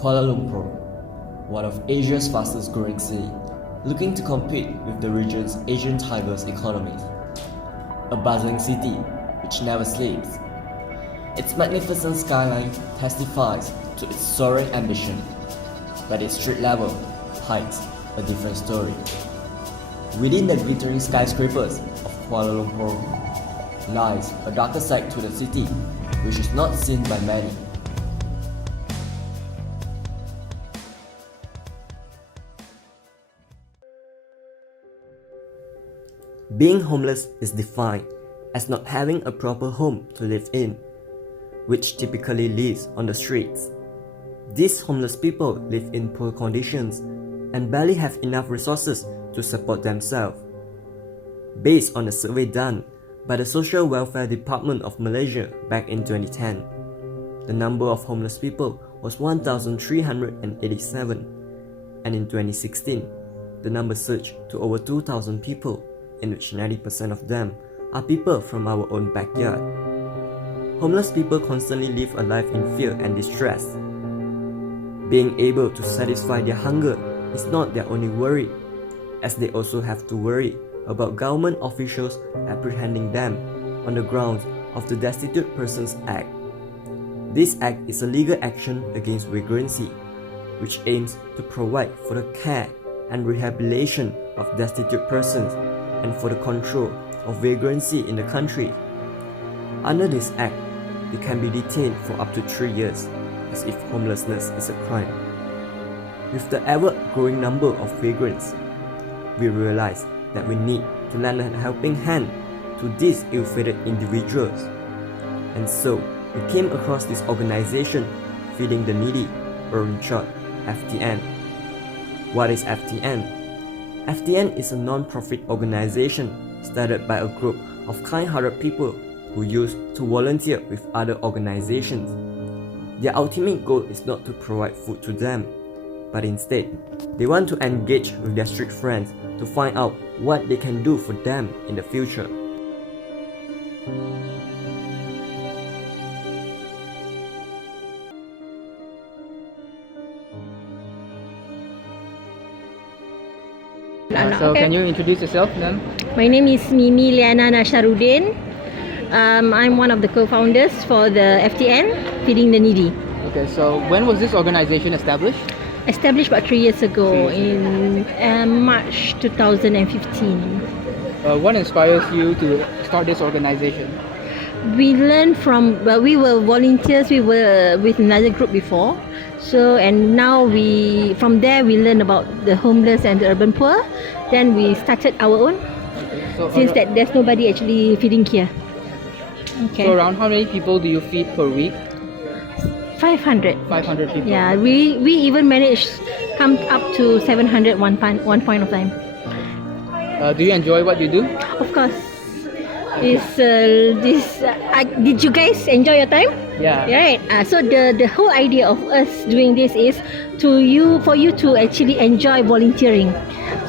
Kuala Lumpur, one of Asia's fastest growing cities, looking to compete with the region's Asian diverse economies. A bustling city which never sleeps. Its magnificent skyline testifies to its soaring ambition, but its street level hides a different story. Within the glittering skyscrapers of Kuala Lumpur lies a darker side to the city which is not seen by many. Being homeless is defined as not having a proper home to live in, which typically lives on the streets. These homeless people live in poor conditions and barely have enough resources to support themselves. Based on a survey done by the Social Welfare Department of Malaysia back in 2010, the number of homeless people was 1,387, and in 2016, the number surged to over 2,000 people, in which 90% of them are people from our own backyard. Homeless people constantly live a life in fear and distress. Being able to satisfy their hunger is not their only worry, as they also have to worry about government officials apprehending them on the grounds of the Destitute Persons Act. This act is a legal action against vagrancy, which aims to provide for the care and rehabilitation of destitute persons and for the control of vagrancy in the country. Under this act, they can be detained for up to 3 years, as if homelessness is a crime. With the ever-growing number of vagrants, we realize that we need to lend a helping hand to these ill-fated individuals. And so, we came across this organization, Feeding the Needy, or in short, FTN. What is FTN? FTN is a non-profit organization started by a group of kind-hearted people who used to volunteer with other organizations. Their ultimate goal is not to provide food to them, but instead, they want to engage with their street friends to find out what they can do for them in the future. So can you introduce yourself, ma'am? My name is Mimi Liana Nasharuddin. I'm one of the co-founders for the FTN, Feeding the Needy. Okay, so when was this organization established? Established about 3 years ago in March 2015. What inspires you to start this organization? We learned from, we were volunteers, we were with another group before. So, and now from there we learned about the homeless and the urban poor. Then we started our own, since that there's nobody actually feeding here. Okay. So around how many people do you feed per week? 500. 500 people. Yeah, we even managed come up to 700 one point of time. Do you enjoy what you do? Of course. Did you guys enjoy your time? Yeah. Right. So the whole idea of us doing this is for you to actually enjoy volunteering.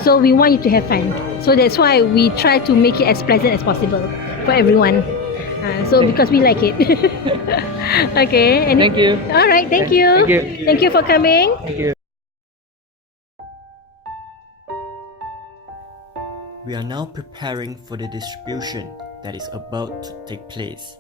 So we want you to have fun. So that's why we try to make it as pleasant as possible for everyone. Because we like it. Okay. Thank you. All right. Thank you. Thank you. Thank you for coming. Thank you. We are now preparing for the distribution that is about to take place.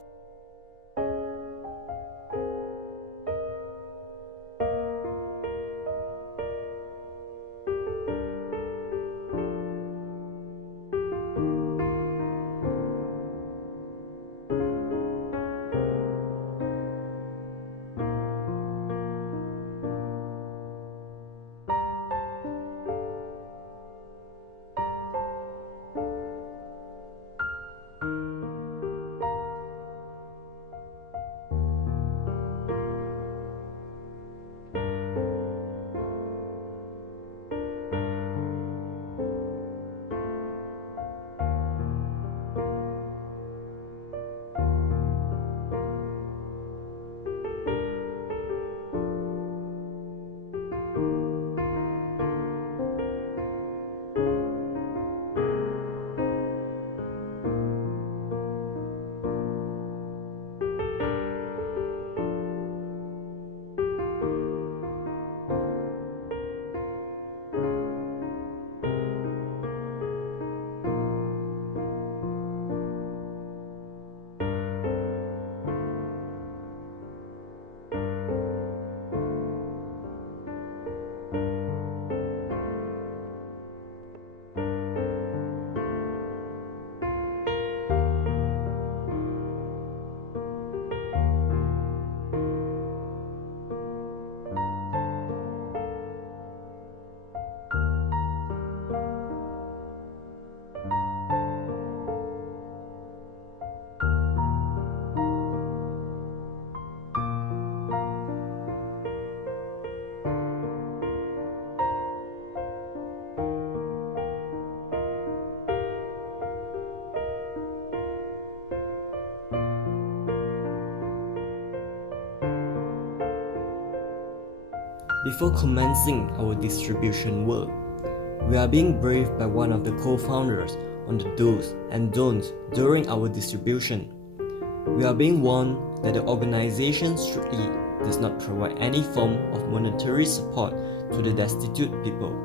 Before commencing our distribution work, we are being briefed by one of the co-founders on the do's and don'ts during our distribution. We are being warned that the organization strictly does not provide any form of monetary support to the destitute people.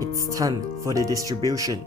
It's time for the distribution.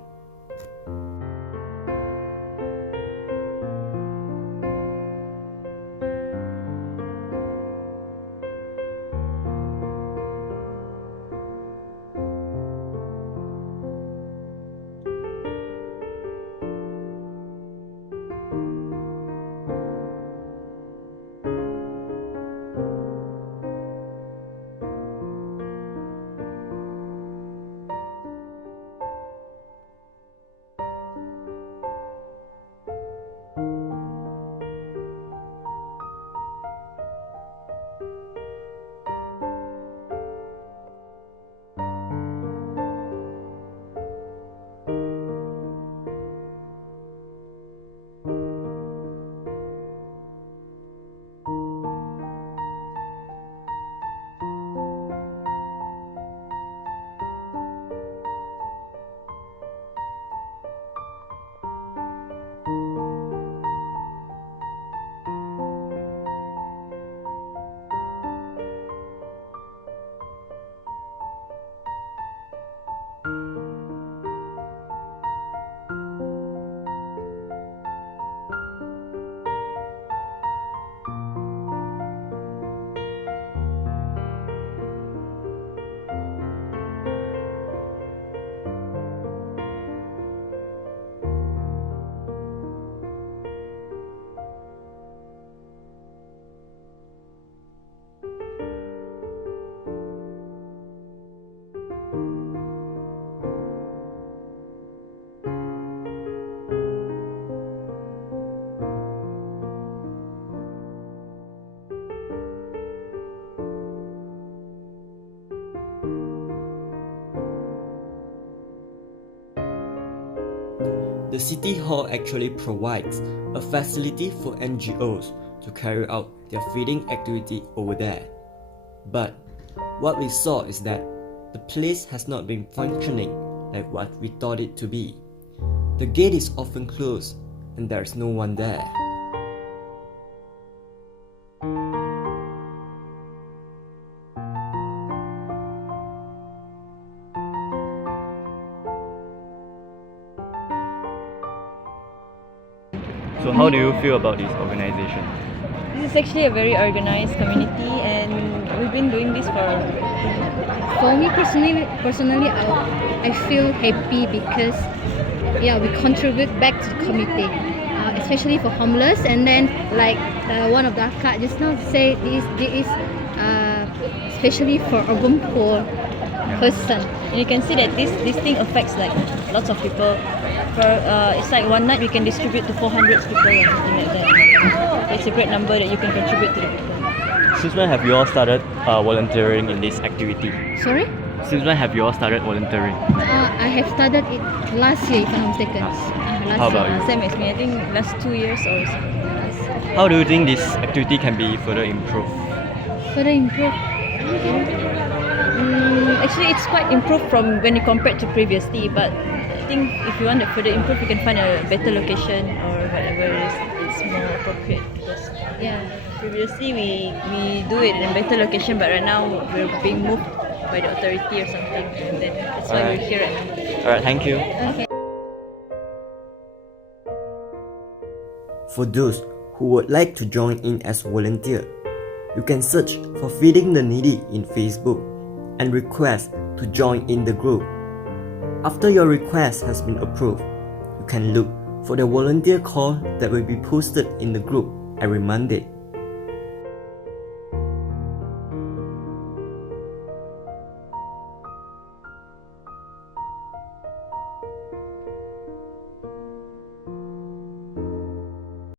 The City Hall actually provides a facility for NGOs to carry out their feeding activity over there. But what we saw is that the place has not been functioning like what we thought it to be. The gate is often closed and there's no one there. So how do you feel about this organization? This is actually a very organized community, and we've been doing this For me personally, I feel happy because we contribute back to the community, especially for homeless. And then like one of the card just now say this is especially for urban poor person. And you can see that this thing affects like lots of people. It's like one night we can distribute to 400 people or something like that. It's a great number that you can contribute to the people. Since when have you all started volunteering in this activity? Sorry? Since when have you all started volunteering? I have started it last year, if I'm not mistaken. How about you? Same as me, I think last 2 years or something. How do you think this activity can be further improved? Further improve. Actually, it's quite improved from when you compare to previously, but I think if you want to further improve, you can find a better location or whatever it's more appropriate. Because previously we do it in a better location, but right now we're being moved by the authority or something, and then that's why we're here right now. Alright, thank you. Okay. For those who would like to join in as volunteer, you can search for Feeding the Needy in Facebook and request to join in the group. After your request has been approved, you can look for the volunteer call that will be posted in the group every Monday.